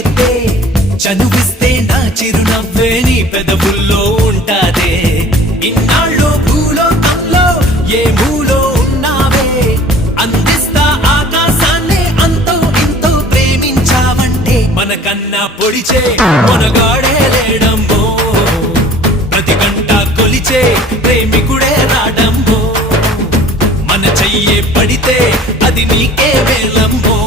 చెయ్యొద్దే చనువిస్తే నా చిరునవ్వే నీ పెదవుల్లో ఉంటాదే ఇన్నాళ్ళు భూలోకంలో ఏ మూలో ఉన్నావే అందిస్తా ఆకాశాన్నే అంతో ఇంతో ప్రేమించావంటే మనకన్నా పొడిచే మనగాడే లేడమ్మో ప్రతి గంట కొలిచే ప్రేమికుడే రాడమ్మో మన చెయ్యే పడితే అది నీకే వేలమ్మో